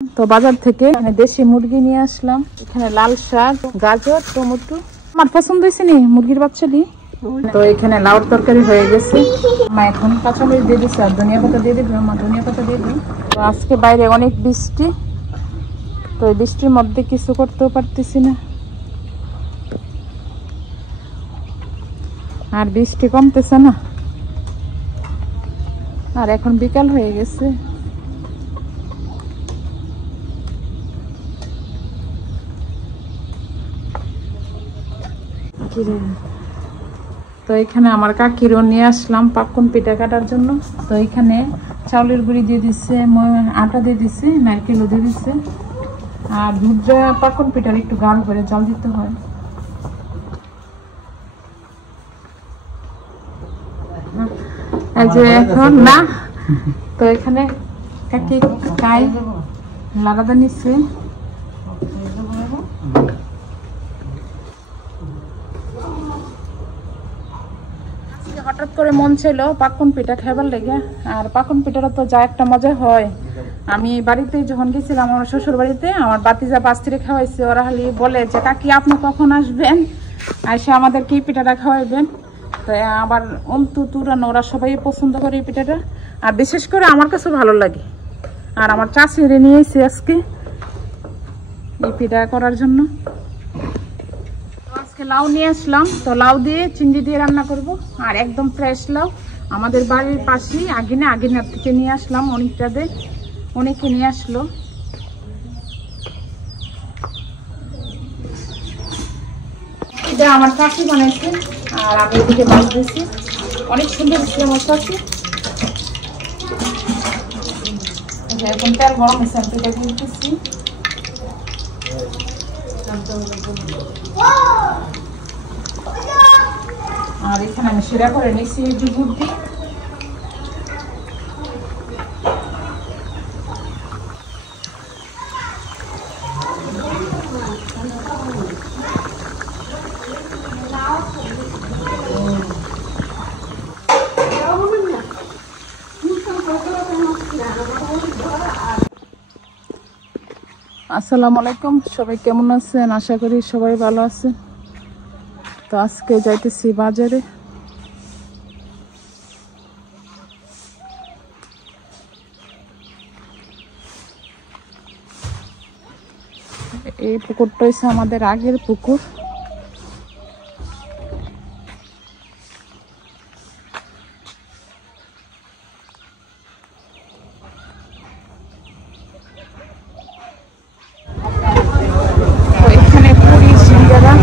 তো বাজার থেকে দেশি মুরগি নিয়ে আসলাম। এখানে লাল শাক, গাজর, টমেটো। আমার পছন্দ হয়েছে নি মুরগির বাচ্চা দিয়ে। তো এখানে লাউর তরকারি হয়ে গেছে। মা এখন কাঁচামরিচ দিয়ে দিচ্ছে আর ধনিয়া পাতা দিয়ে দিবে। মা ধনিয়া পাতা দিয়ে দিই। তো আজকে বাইরে অনেক বৃষ্টি, তো এই বৃষ্টির মধ্যে কিছু করতেও পারতেছি না। আর বৃষ্টি কমতেছে না, আর এখন বিকাল হয়ে গেছে। তো এখানে আমার কাকিরও নিয়ে আসলাম পাক্কন পিঠা কাটার জন্য। তো এখানে চাউলের গুঁড়ি দিয়ে দিচ্ছে, আটা দিয়ে দিচ্ছে, নারকেলও দিয়ে দিচ্ছে। আর দুধ পাক্কন পিঠার একটু গাঢ় করে জল দিতে হয়। এই যে এখন না, তো এখানে কাকি কাই লাগাতে নিচ্ছে। হঠাৎ করে মন ছিল পাক্কন পিঠা খাইবার লেগে। আর পাক্কন পিঠাটা তো যা একটা মজা হয়। আমি বাড়িতে যখন গেছিলাম আমার শ্বশুর বাড়িতে, আমার বাতিজা বাস্তিরে খাওয়াইছে। ওরা খালি বলে যে কাকি আপনি কখন আসবেন, এসে আমাদের কি পিঠাটা খাওয়াইবেন। তো আবার অন্তু তুরানো ওরা সবাই পছন্দ করে এই পিঠাটা, আর বিশেষ করে আমার কাছে ভালো লাগে। আর আমার চাচিরে নিয়েছি আজকে এই পিঠা করার জন্য। আজকে লাউ নিয়ে আসলাম, তো লাউ দিয়ে চিংড়ি দিয়ে রান্না করব। আর একদম ফ্রেশ লাউ, আমাদের বাড়ির পাশেই আগিনার থেকে নিয়ে আসলাম। অনেকে নিয়ে আসলো। এটা আমার কাকি বানাইছে, আর আমি এদিকে মাছ দিয়েছি। অনেক সুন্দর ছিল আমার কাকি। এখন তেল গরম হয়েছে, আমি এটা দিয়ে দিচ্ছি। আর এখানে আমি সেরা করে নিচ্ছি এই যে গুড় দিয়ে। আসসালামু আলাইকুম, সবাই কেমন আছেন? আশা করি সবাই ভালো আছেন। তো আজকে যাইতেছি বাজারে। এই পুকুরটা হচ্ছে আমাদের আগের পুকুর। এখানে পুরি, সিঙ্গারা,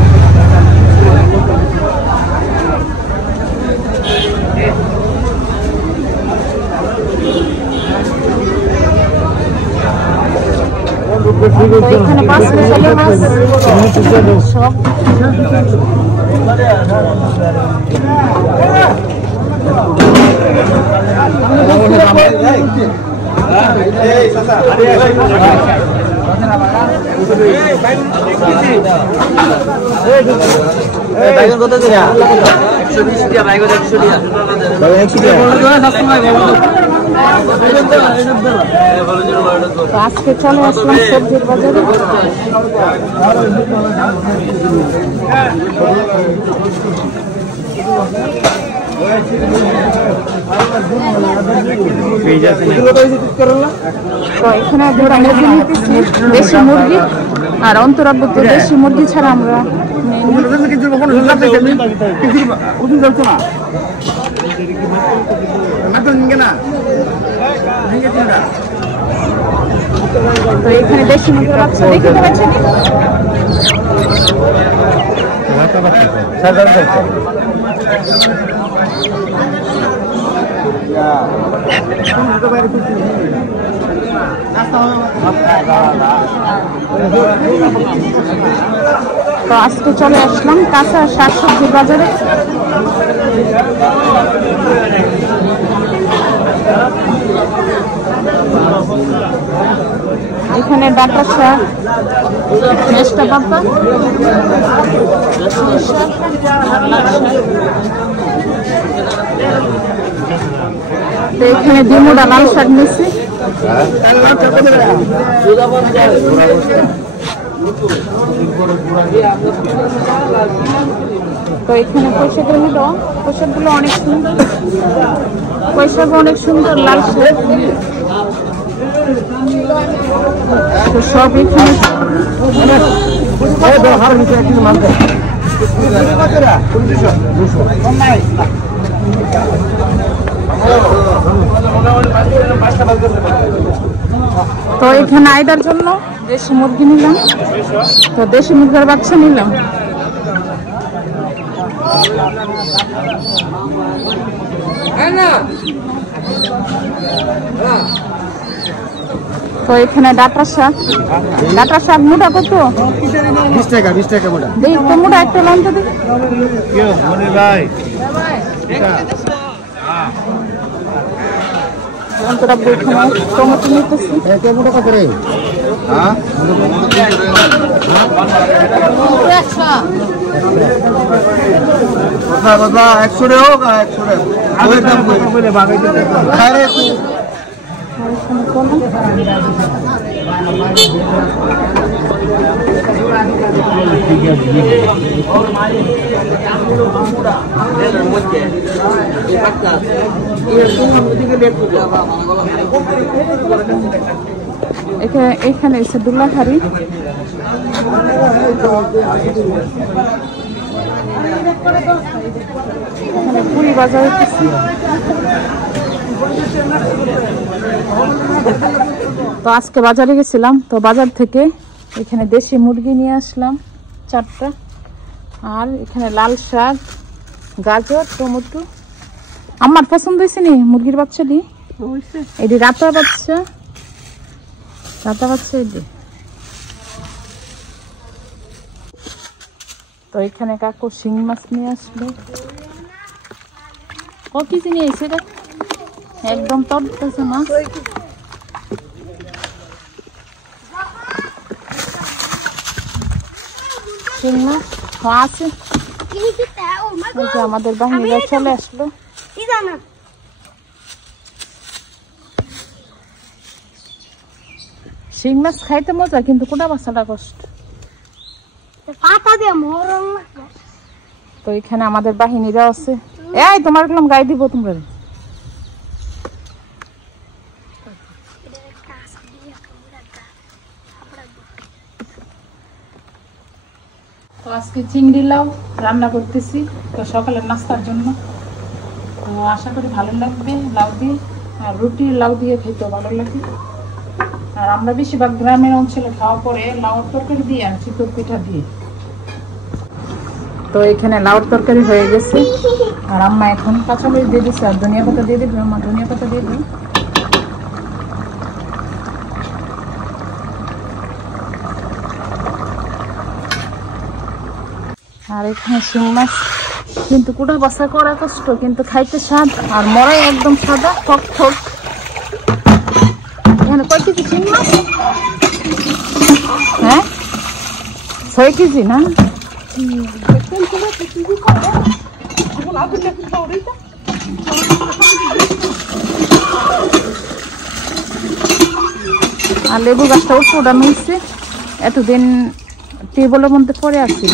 এখানে মাছ মিশালি মাছ সব। বাইগন কত দিলা? 120 টাকা বাইগন, 100 টাকা। বাইগন 100 টাকা বলতো না সবসময় বাইগন। আজকে চলে আসলাম সবজির বাজারে। তো এখানে ধরা মুরগি নিতেছি, দেশি মুরগি। আর অন্তরাব্বু তো দেশি মুরগি ছাড়া আমরা তো এখানে দেশি মুরগির বাচ্চা দেখতে পাচ্ছেন। তো আজকে চলে আসলাম কাঁচা শাকসবজির বাজারে। এখানে ডাটা শাক, মেষ্টা পাতা, তো এখানে ডিমুডা লাল শাক নিচ্ছি। তো এখানে পোশাকগুলো নিল, পোশাকগুলো অনেক সুন্দর, পোশাক অনেক সুন্দর, লাল শাক। তো সব এখানে তো এখানে আয়দার জন্য দেশি মুরগি নিলাম, তো দেশি মুরগির বাচ্চা নিলাম। তো এখানে ডাটা শাক, ডাটা শাক মোটা কত? 20 টাকা, 20 টাকা মোটা। দেখ তো মোটা একটা লঙ্কা দিই। টমেটো নিতেছি। টমেটো কত রে? হ্যাঁ, কথা 100 রে হোক, 100 রে ওই দাম বলে বাগাই দিতে আরে এখানে এসে দুল্লাখাড়ি, এখানে পুরি বাজার হইতেছি। তো আজকে বাজারে গেছিলাম, তো বাজার থেকে এখানে দেশি মুরগি নিয়ে আসলাম 4টা, আর এখানে লাল শাক, গাজর, টমেটো। আমার পছন্দ হয়েছে নি মুরগির বাচ্চাটি, এটি রাতা বাচ্চা, রাতা বাচ্চা এটি। তো এখানে কাকু শিং মাছ নিয়ে আসলো। ও কিছু নিয়ে এসে একদম তরতাছে মাছ। শিং মাছ আছে, আমাদের বাহিনীরা চলে আসলো। শিং মাছ খাইতে মজা, কিন্তু কোটা বাচ্চাটা কষ্ট। তো এখানে আমাদের বাহিনীরা আছে। এই তোমার গেলাম গায়ে দিব তোমরা। তো আজকে চিংড়ি লাউ রান্না করতেছি, তো সকালের নাস্তার জন্য। তো আশা করি ভালো লাগবে। লাউ দিয়ে আর রুটি লাউ দিয়ে খেতে ভালো লাগে। আর আমরা বেশিরভাগ গ্রামের অঞ্চলে খাওয়া পরে লাউর তরকারি দিয়ে আর চিতই পিঠা দিয়ে। তো এখানে লাউর তরকারি হয়ে গেছে, আর আম্মা এখন কাঁচামরিচ দিয়ে দিচ্ছে আর ধনিয়া পাতা দিয়ে দিবে। আম্মা ধনিয়া পাতা দিয়ে দিই। আর এখানে শিং মাছ, কিন্তু কুটা বাছা করা কষ্ট, কিন্তু খাইতে স্বাদ। আর মরাই একদম সাদা ঠক ঠক। এখানে কয় কেজি শিং মাছ? হ্যাঁ 6 কেজি না? আর লেবু গাছটা উঠে উঠানো হয়েছে, এতদিন টেবলের মধ্যে পরে আসছিল।